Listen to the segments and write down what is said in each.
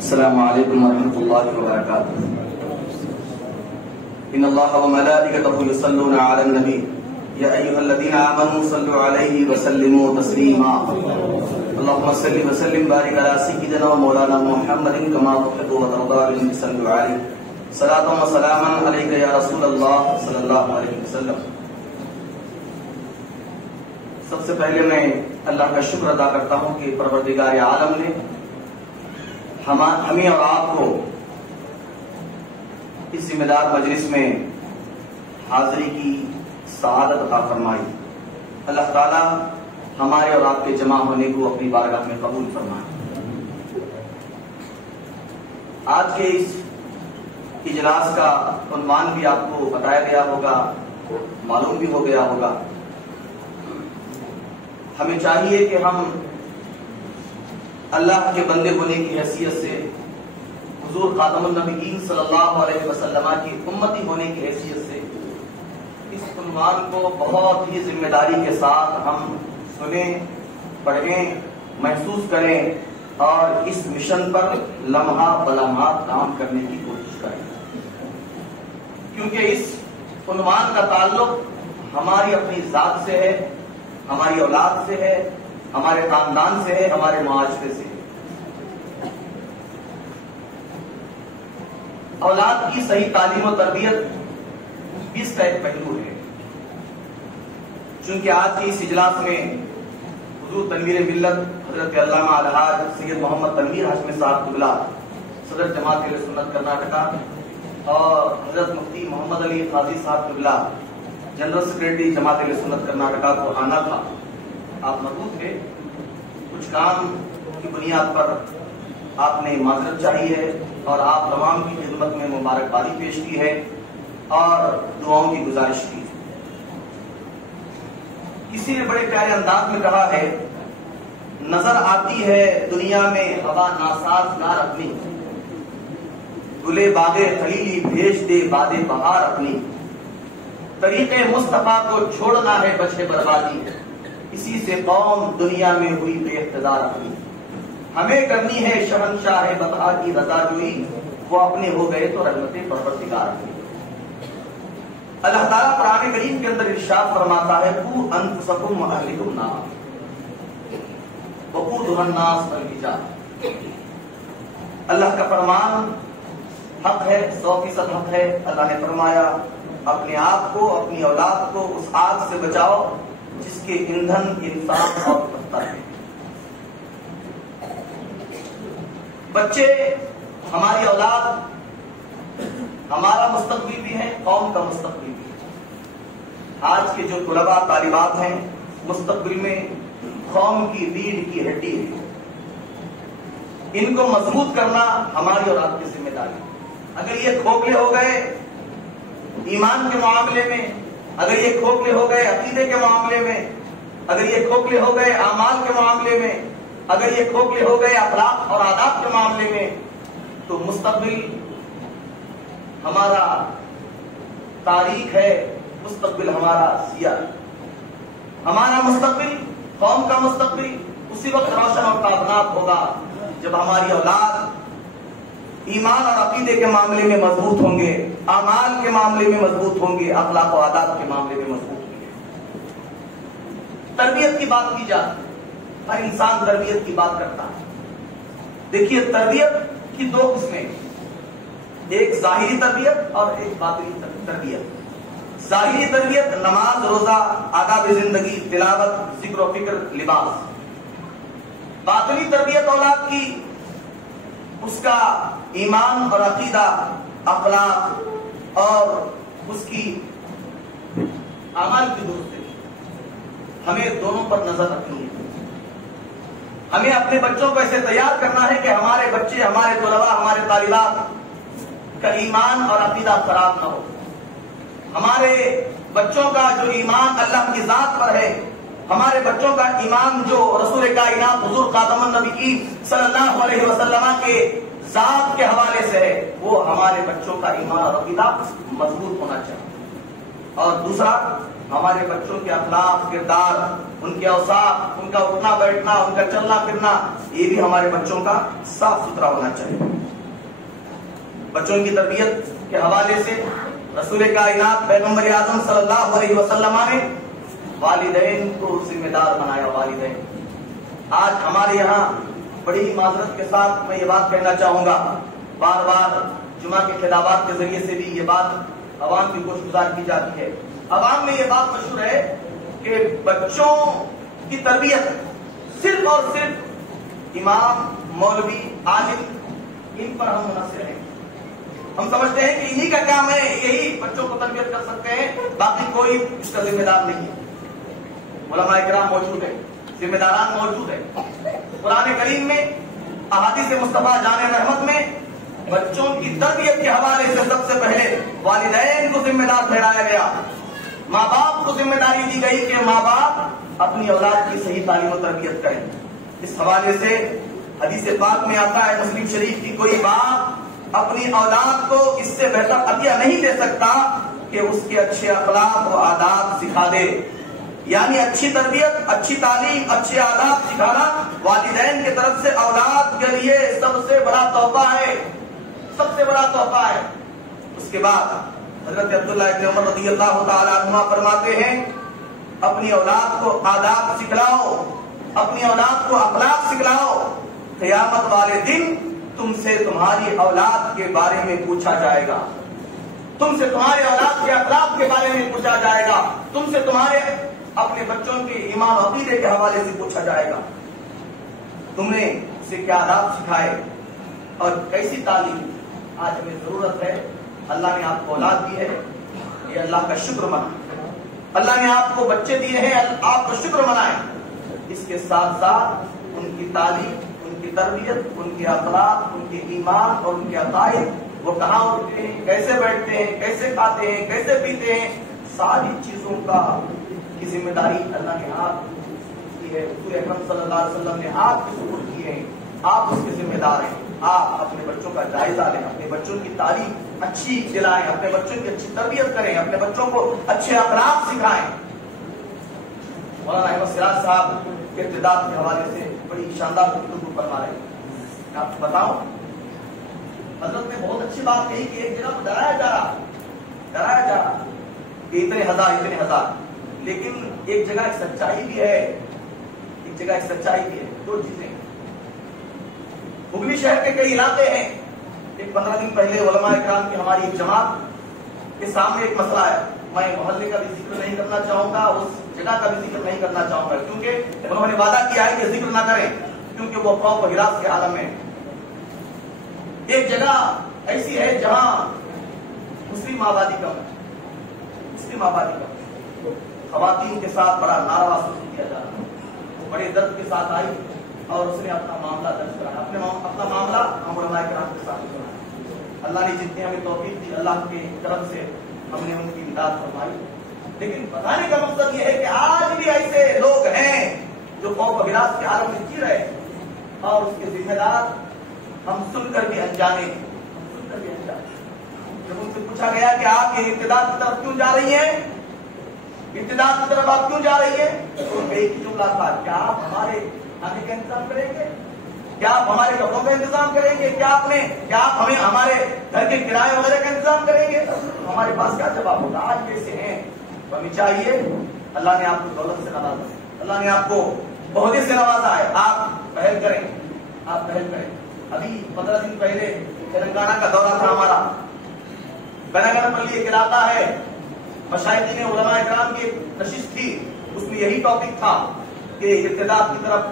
السلام علیکم ورحمۃ اللہ وبرکاتہ. ان اللہ وملائکتہ یصلون علی النبی یا ایھا الذین آمنوا صلوا علیہ وسلموا تسلیما. اللهم صل وسلم بارک علی سیدنا و مولانا محمد کما تحب وترضى صلوا علیہ صلاۃ و سلاما علیک یا رسول اللہ صلی اللہ علیہ وسلم. سب سے پہلے میں اللہ کا شکر ادا کرتا ہوں کہ پروردگار عالم نے ہمیں اور آپ کو اس ذمہ دار مجلس میں حاضری کی سعادت عطا فرمائی. اللہ تعالی ہمارے اور آپ کے جمع ہونے کو اپنی بارگاہ میں قبول فرمائے. آج کے اس اجلاس کا عنوان بھی آپ کو بتایا گیا ہوگا, معلوم بھی ہو گیا ہوگا. ہمیں چاہیے کہ ہم اللہ کے بندے ہونے کی حیثیت سے حضور خاتم النبیین صلی اللہ علیہ وسلم کی امتی ہونے کی حیثیت سے اس عنوان کو بہت ہی ذمہ داری کے ساتھ ہم سنیں, پڑھیں, محسوس کریں اور اس مشن پر لمحہ بلمحہ کام کرنے کی کوشش کریں, کیونکہ اس عنوان کا تعلق ہماری اپنی ذات سے ہے, ہماری اولاد سے ہے, ہمارے خاندان سے ہے, ہمارے معاشرے سے. اولاد کی صحیح تعلیم و تربیت اس کا ایک پہلو ہے. چونکہ آج کے اس اجلاس میں حضور تنویر ملت حضرت علامہ الحاج سید محمد تنویر ہاشمی صاحب قبلہ صدر جماعت اہل سنت کرناٹکا اور حضرت مفتی محمد علی قاضی صاحب قبلہ جنرل سیکرٹری جماعت اہل سنت کرناٹکا کو آنا تھا. آپ موجود تھے. کچھ کام کی بنیاد پر آپ نے معذرت چاہی ہے اور آپ تمام کی خدمت میں مبارکبادی پیش کی ہے اور دعاؤں کی گزارش کی. کسی نے بڑے پیارے انداز میں کہا ہے, نظر آتی ہے دنیا میں ہوا ناسازگار اپنی, گلے باغ خلیلی بھیج دے باد بہار اپنی, طریق مصطفیٰ کو چھوڑنا ہے بچے بربادی, اسی سے قوم دنیا میں ہوئی بے اقتدار اپنی. ہمیں کرنی ہے شہنشاہ بطحا کی رضا جوئی, وہ اپنے ہو گئے تو رحمت پروردگار اپنی. اللہ تعالیٰ قرآن کریم کے اندر ارشاد فرماتا ہے, قو انفسکم واہلکم نارا وقودھا الناس والحجارہ. اللہ کا فرمان حق ہے, 100% حق ہے. اللہ نے فرمایا اپنے آپ کو, اپنی اولاد کو اس آگ سے بچاؤ جس کے ایندھن انسان اور پتھر ہے. بچے, ہماری اولاد ہمارا مستقبل بھی ہے, قوم کا مستقبل بھی ہے. آج کے جو طلباء طالبات ہیں مستقبل میں قوم کی ریڑھ کی ہڈی ہے. ان کو مضبوط کرنا ہماری اور آپ کی ذمہ داری. اگر یہ کھوکھلے ہو گئے ایمان کے معاملے میں, اگر یہ کھوکھلے ہو گئے عقیدے کے معاملے میں, اگر یہ کھوکھلے ہو گئے اعمال کے معاملے میں, اگر یہ کھوکھلے ہو گئے اخلاق اور آداب کے معاملے میں, تو مستقبل ہمارا تاریخ ہے, مستقبل ہمارا سیاہ. ہمارا مستقبل, قوم کا مستقبل اسی وقت روشن اور تابناک ہوگا جب ہماری اولاد ایمان اور عقیدے کے معاملے میں مضبوط ہوں گے, اعمال کے معاملے میں مضبوط ہوں گے, اخلاق و آداب کے معاملے میں مضبوط ہوں گے. تربیت کی بات کی جائے, ہر انسان تربیت کی بات کرتا ہے. دیکھیے تربیت کی دو قسمیں, ایک ظاہری تربیت اور ایک باطنی تربیت. ظاہری تربیت نماز, روزہ, آداب زندگی, تلاوت, ذکر و فکر, لباس. باطنی تربیت اولاد کی اس کا ایمان اور عقیدہ, اخلاق اور اس کی اعمال کی درستی. ہمیں دونوں پر نظر رکھنی ہے. ہمیں اپنے بچوں کو ایسے تیار کرنا ہے کہ ہمارے بچے, ہمارے طلباء, ہمارے طالبات کا ایمان اور عقیدہ خراب نہ ہو. ہمارے بچوں کا جو ایمان اللہ کی ذات پر ہے, ہمارے بچوں کا ایمان جو رسول کائنات حضور خاتم النبیین صلی اللہ علیہ وسلم کے ذات کے حوالے سے ہے, وہ ہمارے بچوں کا ایمان اور عقیدہ مضبوط ہونا چاہیے. اور دوسرا ہمارے بچوں کے اخلاق کردار، ان کے اوصاف، ان کا اٹھنا بیٹھنا، ان کا چلنا پھرنا، یہ بھی ہمارے بچوں کا صاف ستھرا ہونا چاہیے۔ بچوں کی تربیت کے حوالے سے رسول کائنات پیغمبر اعظم صلی اللہ علیہ وسلم نے والدین کو ذمہ دار بنایا۔ والدین آج ہمارے یہاں بڑی ہی معذرت کے ساتھ میں یہ بات کہنا چاہوں گا، بار بار جمعہ کے خطابات کے ذریعے سے بھی یہ بات عوام کی گوش گزار کی جاتی ہے۔ عوام میں یہ بات مشہور ہے کہ بچوں کی تربیت صرف اور صرف امام، مولوی، عالم، ان پر ہم منحصر ہیں۔ ہم سمجھتے ہیں کہ انہی کا کام ہے، یہی بچوں کو تربیت کر سکتے ہیں، باقی کوئی اس کا ذمہ دار نہیں ہے۔ علماء کرام موجود ہیں، ذمہ داران موجود ہیں۔ قرآن کریم میں، احادیث مصطفیٰ جان رحمت میں بچوں کی تربیت کے حوالے سے سب سے پہلے والدین کو ذمہ دار ٹھہرایا گیا، ماں باپ کو ذمہ داری دی گئی کہ ماں باپ اپنی اولاد کی صحیح تعلیم و تربیت کریں۔ اس حوالے سے حدیث پاک میں آتا ہے، مسلم شریف کی کوئی باپ اپنی اولاد کو اس سے بہتر عطیہ نہیں دے سکتا کہ اس کے اچھے اخلاق و آداب سکھا دے۔ یعنی اچھی تربیت، اچھی تعلیم، اچھے آداب سکھانا والدین کی طرف سے اولاد کے لیے سب سے بڑا تحفہ ہے، سب سے بڑا تحفہ ہے۔ اس کے بعد حضرت عبداللہ ابن عمر رضی اللہ تعالی عنہما فرماتے ہیں، اپنی اولاد کو آداب سکھلاؤ، اپنی اولاد کو اخلاق سکھلاؤ، قیامت والے دن تم سے تمہاری اولاد کے بارے میں پوچھا جائے گا، تم سے تمہارے اولاد کے اخلاق کے بارے میں پوچھا جائے گا، تم سے تمہارے اپنے بچوں کے ایمان و عقیدے کے حوالے سے پوچھا جائے گا، تم نے اسے کیا آداب سکھائے اور کیسی تعلیم۔ آج ہمیں ضرورت ہے، اللہ نے آپ کو اولاد دی ہے، یہ اللہ کا شکر منائیں، اللہ نے آپ کو بچے دیے ہیں، آپ کا شکر منائیں۔ اس کے ساتھ ساتھ ان کی تعلیم، ان کی تربیت، ان کے اخلاق، ان کے ایمان اور ان کے عقائد، وہ کہاں اٹھتے ہیں، کیسے بیٹھتے ہیں، کیسے کھاتے ہیں، کیسے پیتے ہیں، ساری چیزوں کا کی ذمہ داری اللہ نے آپ کی ہے، رسول اکرم صلی اللہ علیہ وسلم نے آپ کے سپرد کی ہے، آپ اس کے ذمہ دار ہیں۔ آپ اپنے بچوں کا جائزہ لیں، اپنے بچوں کی تعلیم اچھی دلائیں، اپنے بچوں کی اچھی تربیت کریں، اپنے بچوں کو اچھے اخلاق سکھائیں۔ مولانا احمد سراج صاحب کے ارتداد کے حوالے سے بڑی شاندار گفتگو فرما رہے ہیں۔ آپ کو بتاؤں، حضرت نے بہت اچھی بات کہی کہ ایک جگہ ڈرایا جا رہا کہ اتنے ہزار، لیکن ایک جگہ ایک سچائی بھی ہے، دو چیزیں۔ ہگلی شہر کے کئی علاقے ہیں، ایک 15 دن پہلے علماء کرام کی ہماری ایک جماعت کے سامنے ایک مسئلہ ہے، میں محلے کا بھی ذکر نہیں کرنا چاہوں گا، اس جگہ کا بھی ذکر نہیں کرنا چاہوں گا، کیونکہ انہوں نے وعدہ کیا ہے کہ ذکر نہ کریں، کیونکہ وہ خوف و ہراس کے عالم میں۔ ایک جگہ ایسی ہے جہاں مسلم آبادی کم ہے، خواتین کے ساتھ بڑا ناروا سلوک کیا جا رہا ہے، وہ بڑے درد کے ساتھ آئی اور اس نے اپنا معاملہ درج کرایا، اپنا معاملہ ہم علماء کرام کے ساتھ سنایا۔ اللہ نے جتنی ہمیں توفیق دی، اللہ کی طرف سے ہم نے ان کی امداد فرمائی، لیکن بتانے کا مقصد یہ ہے کہ آج بھی ایسے لوگ ہیں جو خوف و ہراس کے عالم میں جی رہے ہیں، اور اس کے ذمہ دار ہم سن کر بھی انجانے ہیں۔ جب ان سے پوچھا گیا کہ آپ یہ ابتداء کی طرف کیوں جا رہی ہیں، ابتداء کی طرف آپ کیوں جا رہی ہیں، تو ایک ہی جملہ تھا، کیا آپ ہمارے کھانے کا انتظام کریں گے، کیا آپ ہمارے کپڑوں کا انتظام کریں گے، کیا آپ ہمیں ہمارے گھر کے کرائے وغیرہ کا انتظام کریں گے؟ ہمارے پاس کیا جواب ہوگا؟ آج کیسے ہیں؟ ہمیں چاہیے، اللہ نے آپ کو دولت سے نوازا ہے، اللہ نے آپ کو عہدے سے نوازا ہے، آپ پہل کریں۔ ابھی 15 دن پہلے تلنگانہ کا دورہ تھا ہمارا، بنگنپلی ایک علاقہ ہے، مشائخین علماء کرام کی ایک نشست تھی، اس میں یہی ٹاپک تھا کہ ابتداء کی طرف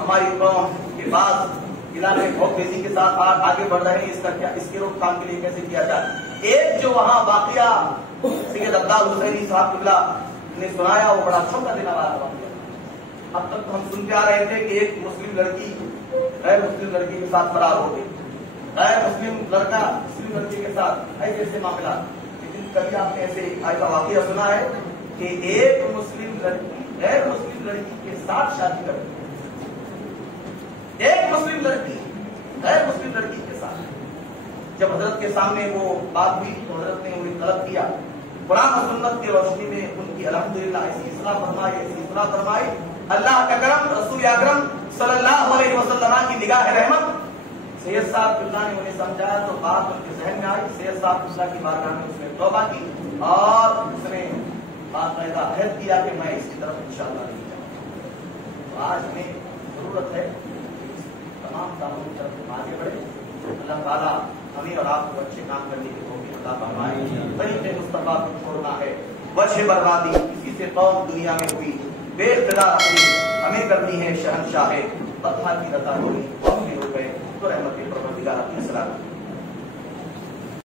ہماری قوم کے بعض علاقے بہت تیزی کے ساتھ آگے بڑھ رہے ہیں، اس کے روک تھام کے لیے کیسے کیا جائے۔ ایک جو وہاں واقعہ سید عبدال حسینی صاحب قبلہ نے سنایا، وہ بڑا شوق دینے والا واقعہ۔ اب تک تو ہم سنتے آ رہے تھے کہ ایک مسلم لڑکی غیر مسلم لڑکی کے ساتھ فرار ہو گئی، غیر مسلم لڑکا مسلم لڑکی کے ساتھ، ایسے معاملات۔ لیکن کبھی آپ نے ایسے ایسا واقعہ سنا ہے کہ ایک مسلم لڑکی غیر مسلم لڑکی کے ساتھ شادی کرتی ہے، ایک مسلم لڑکی غیر مسلم لڑکی کے ساتھ؟ جب حضرت کے سامنے وہ بات ہوئی تو حضرت نے انہیں طلب کیا قرآن و سنت کی روشنی میں ان کی الحمدللہ ایسی اصلاح فرمائے اللہ کا کرم، رسول اکرم صلی اللہ علیہ وسلم کی نگاہ رحمت۔ سید صاحب اللہ نے انہیں سمجھایا تو بات ان کے ذہن میں آئی، سید صاحب اللہ کی بارگاہ میں اس نے توبہ کی اور اس نے باقاعدہ عہد کیا کہ میں اس کی طرف انشاءاللہ نہیں جاؤں۔ تو آج ہمیں ضرورت ہے تمام کاموں کی طرف آگے بڑھے۔ اللہ تعالیٰ ہمیں اور آپ کو اچھے کام کرنے کی توفیق عطا فرمائے۔ طریق مصطفیٰ کو چھوڑنا ہے وجہ بربادی، کسی سے قوم دنیا میں ہوئی بے اقتدار ہمیں کرنی ہے شہنشاہ، بطحہ کی رضا ہوئی قوم بھی ہو گئے تو رحمت پروردگار اپنے سلام